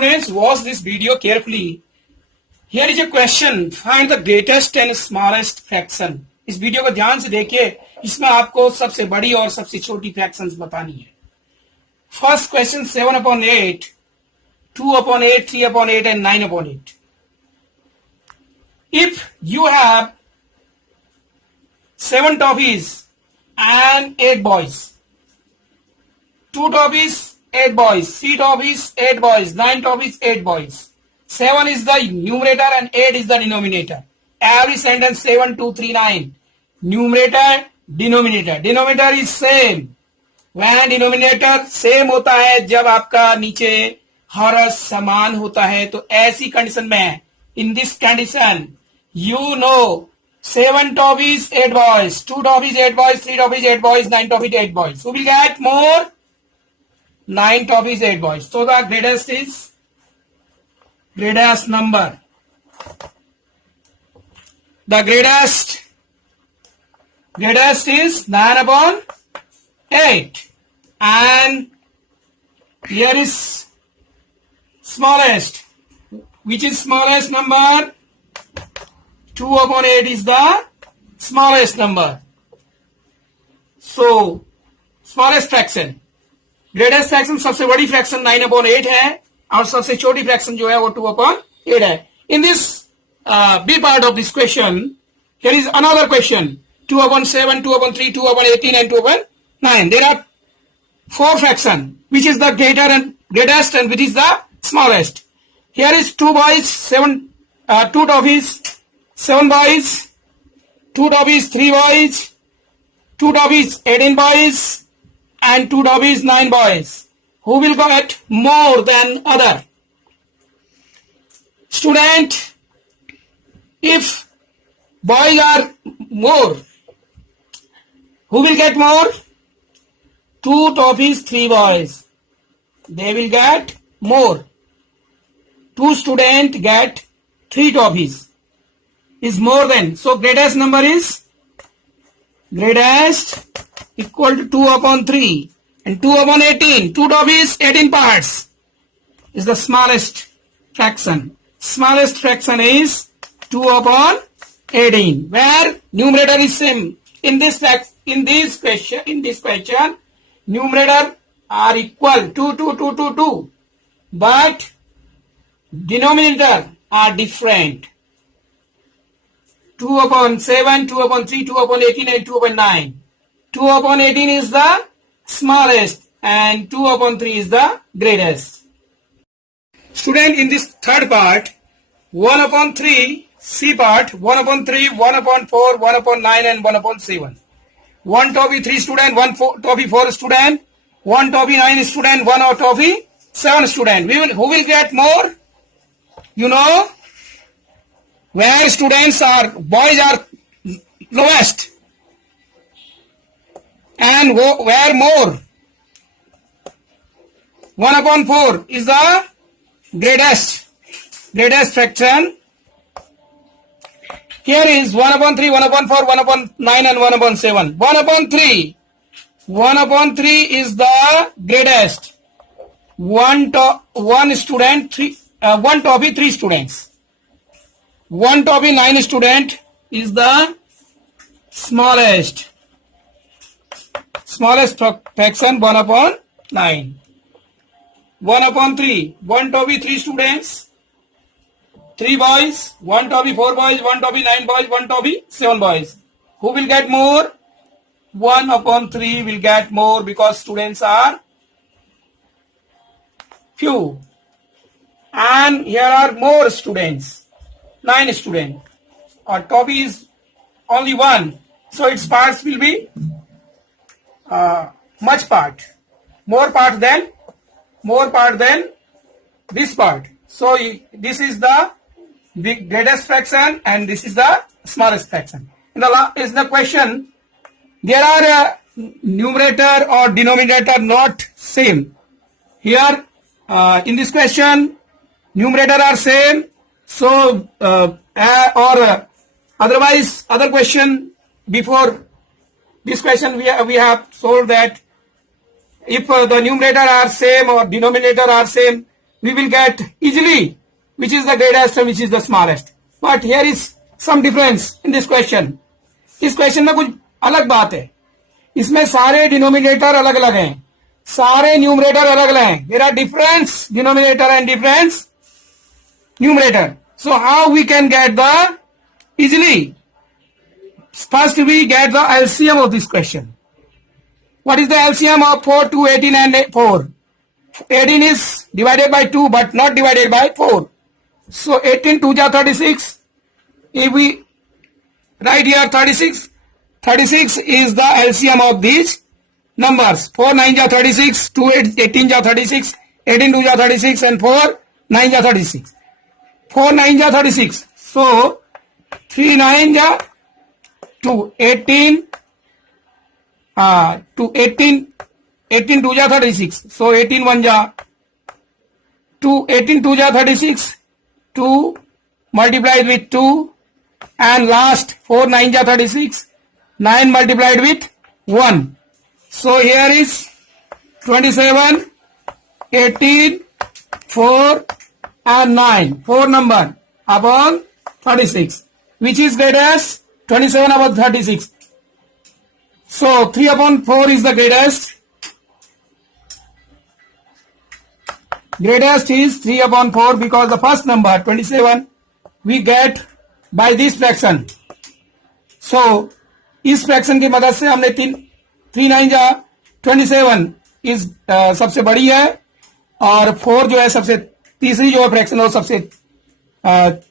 Students, watch this video carefully. Here is a question. Find the greatest and smallest fraction. इस video को ध्यान से देखिए. इसमें आपको सबसे बड़ी और सबसे छोटी फ्रैक्शंस बतानी है. First question 7/8, 2/8, 3/8 and 9/8. If you have 7 toffees and 8 boys, 2 toffees, 8 boys, 3 toffees, 8 boys, 9 toffees, 8 boys. 7 is the numerator and 8 is the denominator. Every sentence 7, 2, 3, 9. Numerator, denominator. Denominator is same. When denominator same होता है, जब आपका नीचे हर समान होता है, तो ऐसी कंडीशन में, in this condition, you know 7 toffees, 8 boys, 2 toffees, 8 boys, 3 toffees, 8 boys, 9 toffees, 8 boys. Who will get more? 9 toffees, 8 boys. So the greatest number. The greatest is 9/8. And here is smallest. Which is smallest number? 2/8 is the smallest number. So, smallest fraction. Greatest fraction सबसे बड़ी fraction 9/8 है और सबसे छोटी fraction जो है वो 2/8 है. In this B part of this question here is another question 2/7, 2/3, 2/18 and 2/9. There are 4 fraction which is the greatest and which is the smallest. Here is 2 boys, 2 toffees, 7 boys, 2 toffees, 3 boys, 2 toffees, 18 boys, and 2 toffees, 9 boys. Who will get more than other? Student, if boys are more, who will get more? 2 toffees, 3 boys. They will get more. 2 students get 3 toffees. Is more than. So greatest number is greatest equal to 2/3 and 2/18. 2 toffees, 18 parts is the smallest fraction. Smallest fraction is 2/18, where numerator is same. In this question, numerator are equal 2, 2, 2, 2, 2, but denominator are different. 2/7, 2/3, 2/18 and 2/9. 2/18 is the smallest and 2/3 is the greatest. Student, in this third part, 1/3, C part, 1/3, 1/4, 1/9 and 1/7. 1 toffee 3 student, 1 toffee 4 student, 1 toffee 9 student, 1 toffee 7 student. Who will get more? You know, where boys are lowest. And where more? 1/4 is the greatest fraction. Here is 1/3, 1/4, 1/9 and 1/7. 1/3 is the greatest. One student, 1 toffee 3 students. 1 toffee 9 student is the smallest fraction. 1/9. 1/3, 1 toffee 3 students, 3 boys, 1 toffee 4 boys, 1 toffee 9 boys, 1 toffee 7 boys. Who will get more? 1/3 will get more because students are few. And here are more students, 9 students. Or toffee is only 1, so its parts will be much part, more part than this part. So this is the greatest fraction and this is the smallest fraction. In the question, there are numerator or denominator not same. Here in this question, numerator are same. So otherwise other question before this question we have solved that if the numerator are same or denominator are same, we will get easily which is the greatest and which is the smallest. But here is some difference in this question. इस question में कुछ अलग बात है. इसमें सारे denominator अलग अलग हैं, सारे न्यूमरेटर अलग अलग हैं. There are different denominator and different numerator. So how we can get the easily? First we get the LCM of this question. What is the LCM of 4, 2, 18 and 4? 18 is divided by 2 but not divided by 4. So 18 2 ja 36. If we write here 36, 36 is the LCM of these numbers. 4 9 ja 36, 2 18 ja 36, 18 2 ja 36 and 4 9 ja 36. 4 9 ja 36. So 3 9 ja 2 18 to 18 18 2 ja 36. So 18 1 ja 2, 18 2 ja 36, 2 multiplied with 2 and last 4 9 ja 36, 9 multiplied with 1. So here is 27, 18, 4 and 9. 4 number upon 36. Which is greatest? 27 upon 36. So 3 upon 4 is the greatest. Greatest is 3 upon 4 because the first number 27 we get by this fraction. So इस fraction की मदद से हमने 3 9 जा 27 इस सबसे बड़ी है और 4 जो है सबसे तीसरी जो है फ्रैक्शन वो सबसे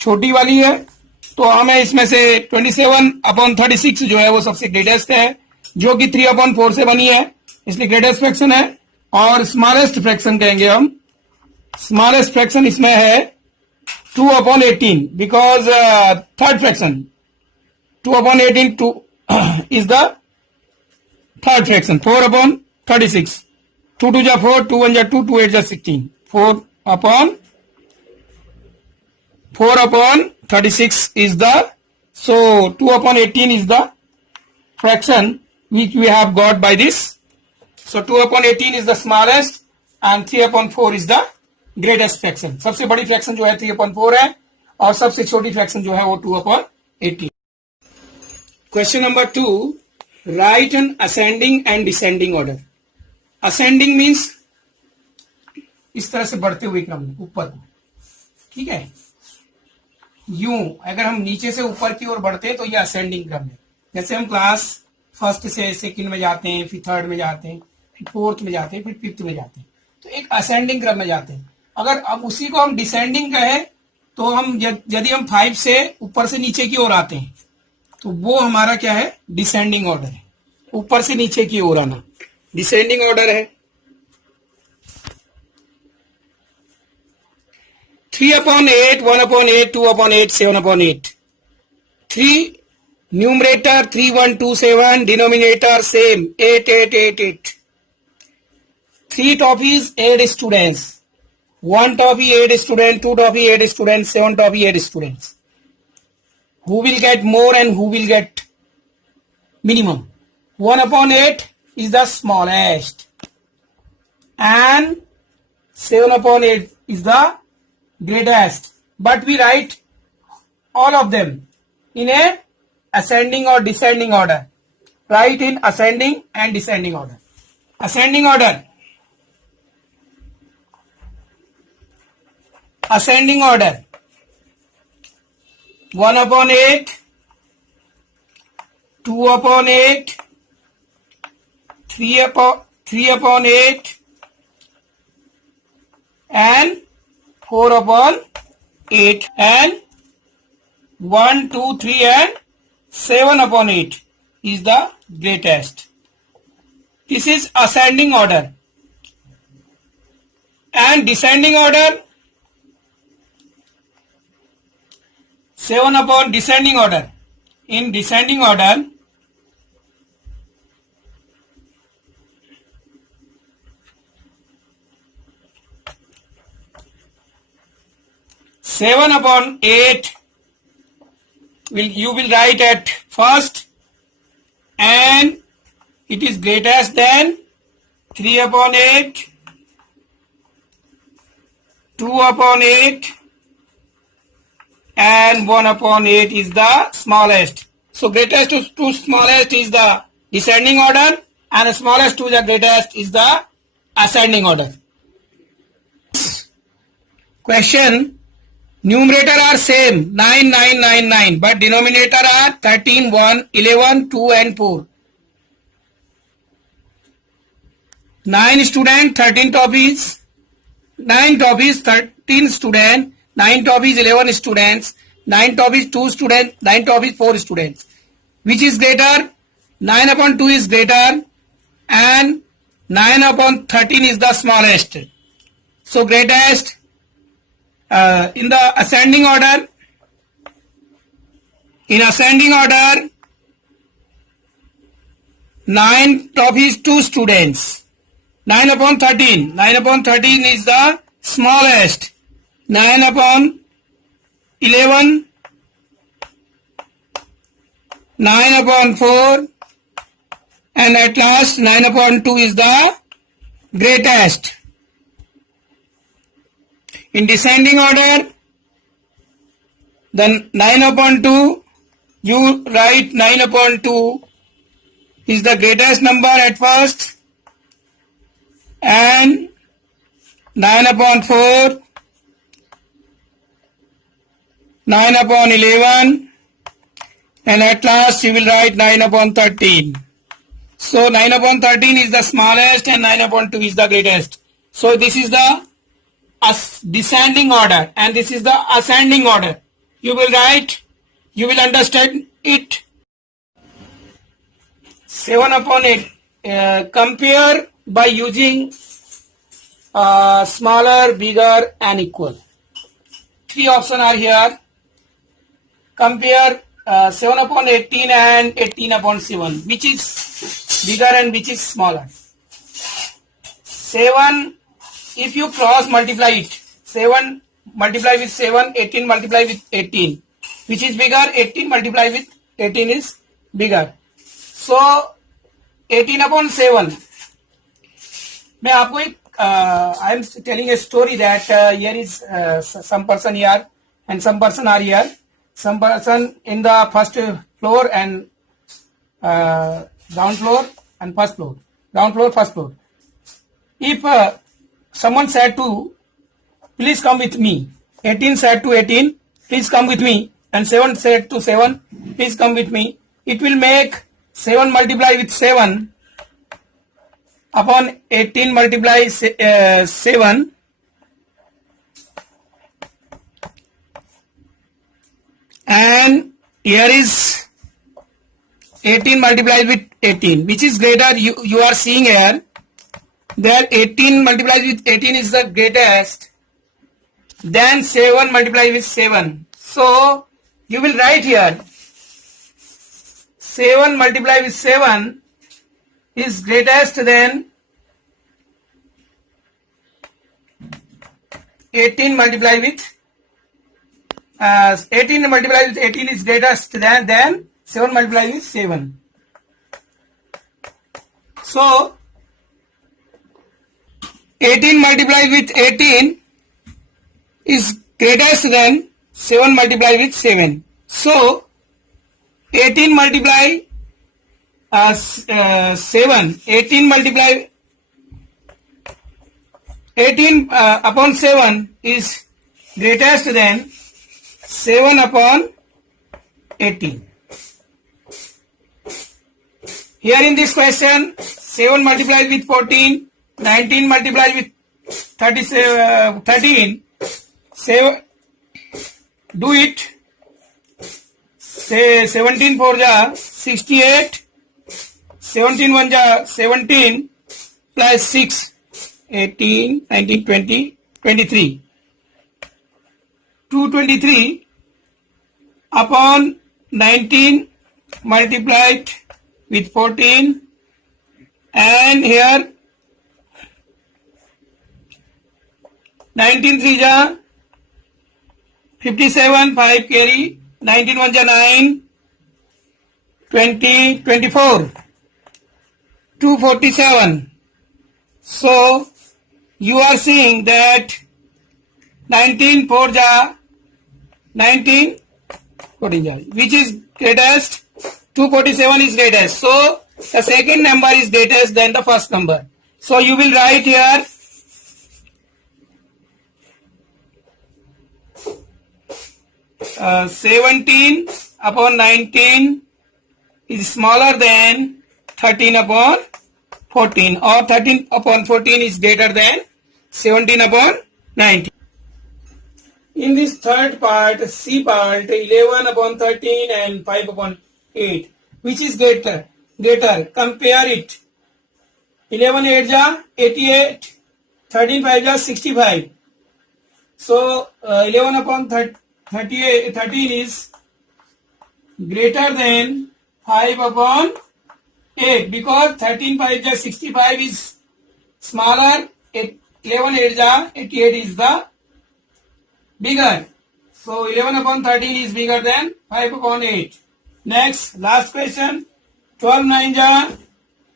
छोटी वाली है. तो हमें इसमें से 27 अपॉन 36 जो है वो सबसे ग्रेटेस्ट है जो कि 3 अपॉन 4 से बनी है, इसलिए ग्रेटेस्ट फ्रैक्शन है. और स्मॉलेस्ट फ्रैक्शन कहेंगे हम. स्मॉलेस्ट फ्रैक्शन इसमें है 2 upon 18 because third fraction 2 upon 18 2 is the third fraction. 4 upon 36. 2 2 ja 4, 2 1 ja 2, 2 8 ja 16. 4 upon 36 is the, so 2 upon 18 is the fraction which we have got by this. So 2 upon 18 is the smallest and 3 upon 4 is the greatest fraction. सबसे बड़ी fraction जो है 3 upon 4 है और सबसे छोटी fraction जो है वो 2 upon 18. Question number 2, write an ascending and descending order. Ascending means इस तरह से बढ़ते हुए क्रम में ऊपर, ठीक है. यूं अगर हम नीचे से ऊपर की ओर बढ़ते हैं तो ये असेंडिंग क्रम है. जैसे हम क्लास फर्स्ट से सेकंड में जाते हैं, फिर थर्ड में जाते हैं, फिर फोर्थ में जाते हैं, फिर फिफ्थ में जाते हैं, तो एक असेंडिंग क्रम में जाते हैं. अगर अब उसी को हम डिसेंडिंग कहें तो हम यदि हम 5 से ऊपर से नीचे की ओर आते हैं तो वो हमारा क्या है? डिसेंडिंग ऑर्डर है. ऊपर से नीचे की ओर आना डिसेंडिंग ऑर्डर है. 3 upon 8, 1 upon 8, 2 upon 8, 7 upon 8. 3 numerator 3 1 2 7, denominator same 8 8 8 8. 3 topies 8 students. 1 topic 8 student, 2 topic 8 students, 7 topic 8 students. Who will get more and who will get minimum? 1 upon 8 is the smallest and 7 upon 8 is the greatest. But we write all of them in a ascending or descending order. Write in ascending and descending order. Ascending order. Ascending order. 1 upon 8, 2 upon 8, 3 upon 8 and 4 upon 8 and 1, 2, 3 and 7 upon 8 is the greatest. This is ascending order. And descending order, 7 upon descending order. In descending order, seven upon 8 you will write at first and it is greatest than 3 upon 8, 2 upon 8 and 1 upon 8 is the smallest. So greatest to smallest is the descending order and the smallest to the greatest is the ascending order. Question. Numerator are same 9, 9, 9, 9 but denominator are 13, 1, 11, 2 and 4. 9 student, 13 topics, 9 topics, 13 student, 9 topics, 11 students, 9 topics, 2 students, 9 topics, 4 students. Which is greater? 9 upon 2 is greater and 9 upon 13 is the smallest. So greatest in the ascending order. In ascending order, 9 topics, 2 students. 9 upon 13. 9 upon 13 is the smallest. 9 upon 11. 9 upon 4. And at last 9 upon 2 is the greatest. In descending order, then 9 upon 2, you write 9 upon 2 is the greatest number at first. And 9 upon 4, 9 upon 11 and at last you will write 9 upon 13. So 9 upon 13 is the smallest and 9 upon 2 is the greatest. So this is the descending order and this is the ascending order. You will write, you will understand it. 7 upon 8. Compare by using smaller, bigger and equal. 3 options are here. Compare 7 upon 18 and 18 upon 7. Which is bigger and which is smaller? 7, if you cross multiply it, 7 multiply with 7, 18 multiply with 18. Which is bigger? 18 multiply with 18 is bigger. So 18 upon 7. मैं आपको एक I am telling a story that here is some person here and some person are here. Some person in the first floor and ground floor and first floor. Ground floor, first floor. If someone said to, please come with me. 18 said to 18, please come with me. And 7 said to 7, please come with me. It will make 7 multiply with 7 upon 18 multiply 7 and here is 18 multiplied with 18. Which is greater? You are seeing here that 18 multiplied with 18 is the greatest, then 7 multiplied with 7. So you will write here 7 multiplied with 7 is greatest than 18 multiplied with 18 multiplied with 18 is greatest than 7 multiplied with 7. So 18 multiplied with 18 is greatest than 7 multiplied with 7. So 18 multiply 7, 18 multiply 18 upon 7 is greatest than 7 upon 18. Here in this question, 7 multiplied with 14, 19 multiplied with 13, 7, do it, say 17 4 ja 68, 17 1 ja 17 plus 6, 18, 19, 20, 23. 223 upon 19 multiplied with 14 and here 19 3 ja 57, 5 carry, 19 1 ja 9, 20, 24, 247. So you are seeing that 19 4 ja 19 14 ja, which is greatest? 247 is greatest. So the second number is greatest than the first number. So you will write here 17 upon 19 is smaller than 13 upon 14, or 13 upon 14 is greater than 17 upon 19. In this third part, C part, 11 upon 13 and 5 upon 8, which is greater? Compare it. 11 8 ja 88, 13 5 ja 65. So 11 upon 13 is greater than 5 upon 8, because 13 5 ja 65 is smaller. 11 8 ja 88 is the bigger. So 11 upon 13 is bigger than 5 upon 8. Next, last question. 12 9 ja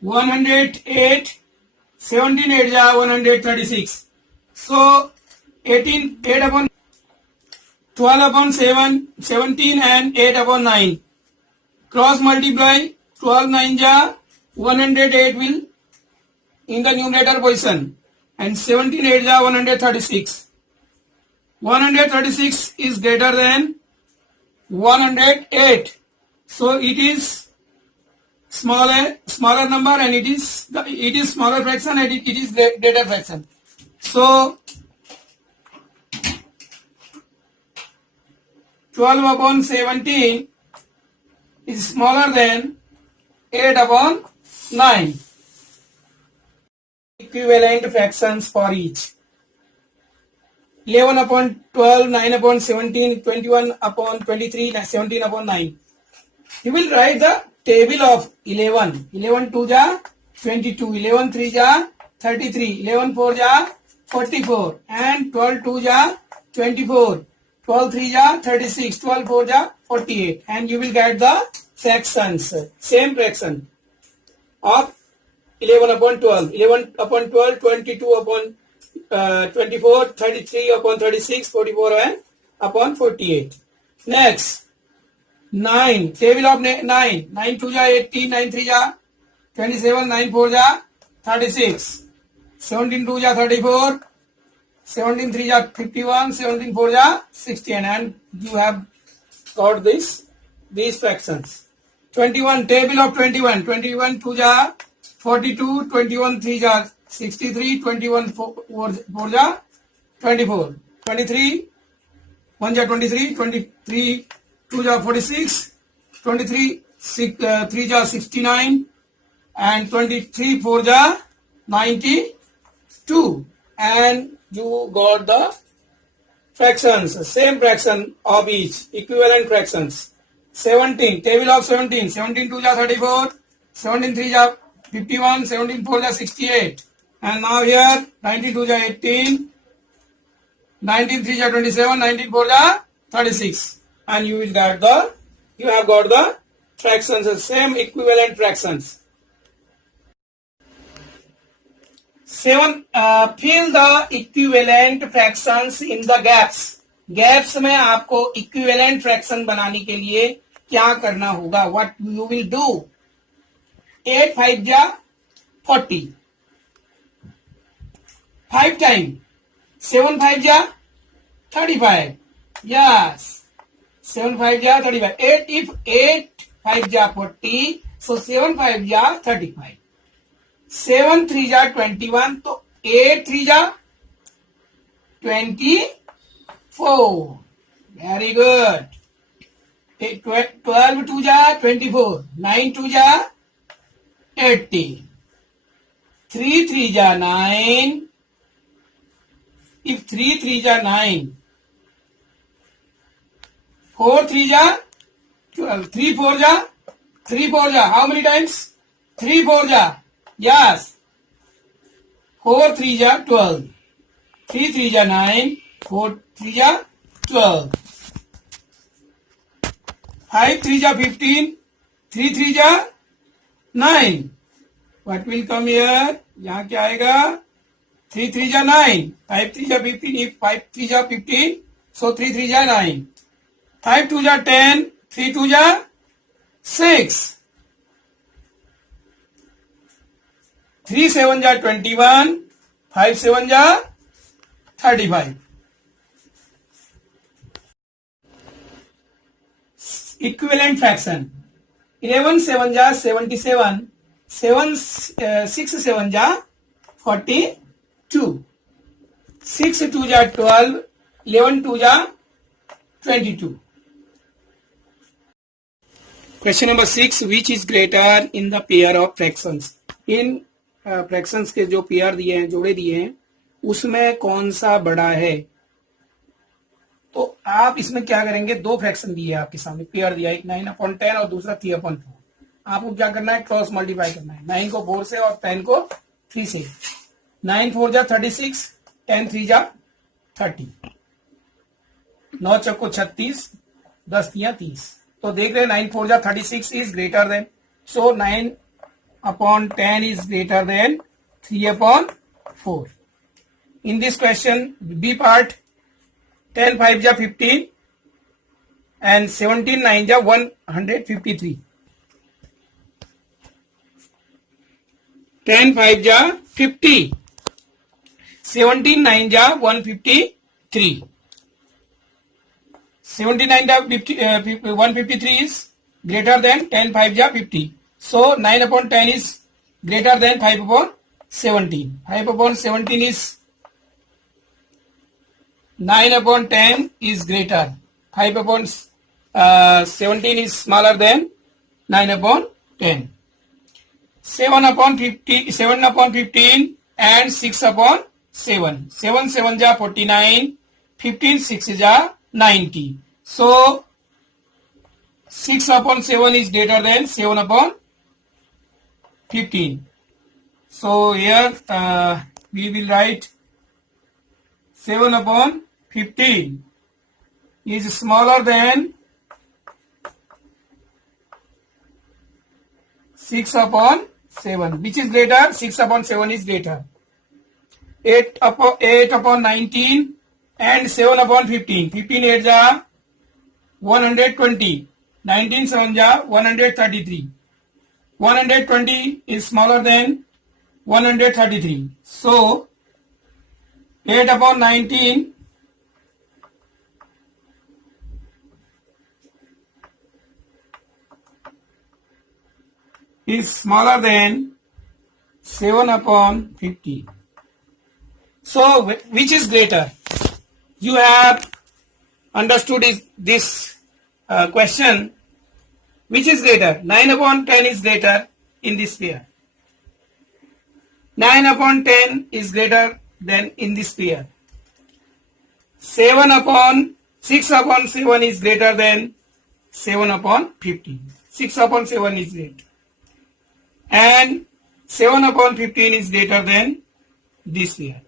108, 17 8 ja 136. So 18 8 upon 12 upon 7, 17 and 8 upon 9. Cross multiply. 12 9 ja 108 will in the numerator position, and 17 8 ja 136. 136 is greater than 108. So it is smaller number, and it is smaller fraction, and it is greater fraction. So 12 upon 17 is smaller than 8 upon 9. Equivalent fractions for each. 11 upon 12, 9 upon 17, 21 upon 23, 17 upon 9. You will write the table of 11. 11 2 ja 22, 11 3 ja 33, 11 4 ja 44, and 12 2 ja 24, 12 3 ja 36, 12 4 ja 48, and you will get the fractions, same fraction of 11 upon 12, 11 upon 12, 22 upon 24, 33 upon 36, 44 and upon 48. Next, 9, table of 9, 9 2 ja 18, 9 3 ja 27, 9 4 ja 36, 17 2 ja 34, 17 3 ja 51, 17 4 ja 16, and you have got these fractions. 21, table of 21, 21 2 ja 42, 21 3 ja 63, 21 4 ja 24, 23 1 ja 23, 23 2 ja 46, 23 3 ja 69, and 23 4 ja 92, and you got the fractions, same fraction of each, equivalent fractions. 17, table of 17, 17 2 ja 34, 17 3 ja 51, 17 4 ja 68, and now here 19 2 ja 18, 19 3 ja 27, 19 4 ja 36, and you have got the fractions, the same equivalent fractions. 7, fill the equivalent fractions in the gaps. Gaps में आपको equivalent fraction बनाने के लिए क्या करना होगा? What you will do? 8 5 ja 40, 5 times 7 5 ja 35. Yes, 7 5 ja 35. 8 if 8 5 ja 40, so 7 5 ja 35. 7 3 ja 21, तो 8 3 ja 24. Very good. 12 2 ja 24, 9 2 ja 80, 3 3 ja 9. If 3 3 ja 9, 4 3 ja 12, 3 4 ja 3 4 ja. How many times? 3 4 ja. Yes. 4 3 ja 12, 3 3 ja 9, 4 3 ja 12, 5 3 ja 15, 3 3 ja 9. What will come here? यहाँ क्या आएगा? 3 3 जा 9, 5 3 जा 15, if 5 3 जा 15, so 3 3 जा 9, 5 2 जा 10, 3 2 जा 6, 3 7 जा 21, 5 7 जा 35. Equivalent fraction. 11 7 जा 77, 6 7 जा 42, 6 2 जा 12, 11 2 जा 22. Question number 6, which is greater in the pair of fractions? In fractions के जो पेयर दिए हैं, जोड़े दिए हैं, उसमें कौन सा बड़ा है? तो आप इसमें क्या करेंगे, दो फ्रैक्शन दिए आपके सामने, पेयर दिया, एक 9/10 और दूसरा 3/4. आपको क्या करना है, क्रॉस मल्टीप्लाई करना है, 9 को 4 से और 10 को 3 से. 9 4 जा 36, 10 3 जा 30, 9 चौको 36, 10 3 30. तो देख रहे हैं 9 4 जा 36 is greater than, so 9/10 is greater than 3/4. In this question, B part, 10 5 जा 15 and 17 9 जा 153. 10 5 जा 50, 17 9 जा 153. 79 जा 153 is greater than 10 5 जा 50. So 9/10 is greater than 5/17. 5/17 is 9/10 is greater. 5/17 is smaller than 9/10. 7/15 and 6/7. 7 7 ja 49, 15 6 ja 90. So 6/7 is greater than 7/15. So here we will write 7/15 is smaller than 6/7. Which is greater? 6/7 is greater. 8/19 and 7/15. 15 8 ja 120. 19 7 ja 133. 120 is smaller than 133. So 8/19 is smaller than 7/15. So which is greater? You have understood this question. Which is greater? 9/10 is greater in this pair. 9/10 is greater than in this pair. 6/7 is greater than 7/15. 6/7 is greater. And 7/15 is greater than this pair.